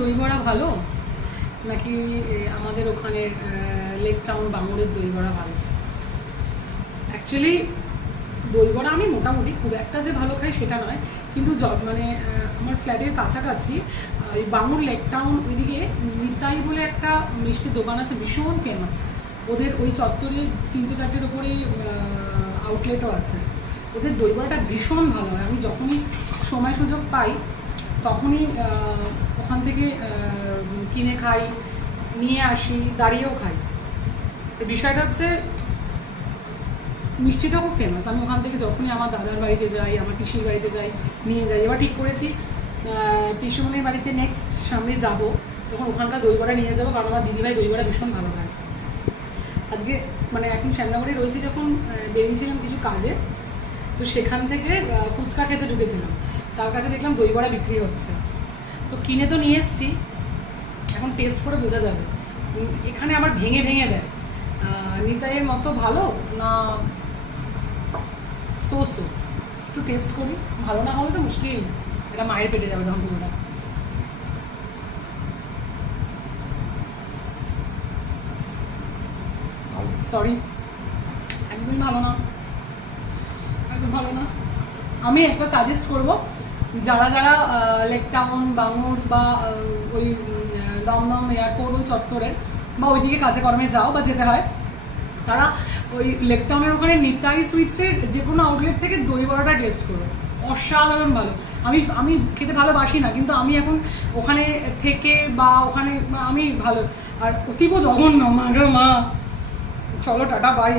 দই বড়া ভালো নাকি আমাদের ওখানের লেক টাউন বাঙুরের দই বড়া ভালো? অ্যাকচুয়ালি দই বড়া আমি মোটামুটি খুব একটা যে ভালো খাই সেটা নয়, কিন্তু মানে আমার ফ্ল্যাটের কাছাকাছি এই বাঙুর লেক টাউন ওইদিকে নিতাই বলে একটা মিষ্টির দোকান আছে, ভীষণ ফেমাস। ওদের ওই চত্বরে 3-4টের ওপরে আউটলেটও আছে। ওদের দই বড়াটা ভীষণ ভালো হয়। আমি যখনই সময় সুযোগ পাই তখনই ওখান থেকে কিনে খাই, নিয়ে আসি, দাঁড়িয়েও খাই। বিষয়টা হচ্ছে মিষ্টিটা খুব ফেমাস। আমি ওখান থেকে যখনই আমার দাদার বাড়িতে যাই, আমার পিসির বাড়িতে যাই, নিয়ে যাই। এবার ঠিক করেছি পিসিমণির বাড়িতে নেক্সট সামনে যাব, তখন ওখানকার দই বড়া নিয়ে যাবো, কারণ আমার দিদিভাই দই বড়া ভীষণ ভালো খায়। আজকে মানে এখন শ্যামনগরে রয়েছি, যখন বেরিয়েছিলাম কিছু কাজে, তো সেখান থেকে ফুচকা খেতে ঢুকেছিলাম, তার কাছে দেখলাম দই বড়া বিক্রি হচ্ছে, তো কিনে তো নিয়ে এসেছি, এখন টেস্ট করে বোঝা যাবে। এখানে আবার ভেঙে ভেঙে দেয়, নিতাইয়ের মতো ভালো না সো একটু টেস্ট করি, ভালো না হলে তো মুশকিল, এটা মায়ের পেটে যাবে তখন পুরোটা। সরি, একদমই ভালো না, একদম ভালো না। আমি একটা সাজেস্ট করব, যারা যারা লেক টাউন বাঙুর বা ওই দমদম এয়ারপোর্ট ওই চত্বরের বা ওইদিকে কাজে কর্মে যাও বা যেতে হয়, তারা ওই লেক টাউনের ওখানে নিতাই সুইটসের যে কোনো আউটলেট থেকে দই বড়াটা টেস্ট করো, অসাধারণ ভালো। আমি খেতে ভালোবাসি না, কিন্তু আমি এখন ওখানে থেকে বা ওখানে আমি ভালো, আর অতীব জঘন্য, মা গো মা। চলো টাটা, বাই।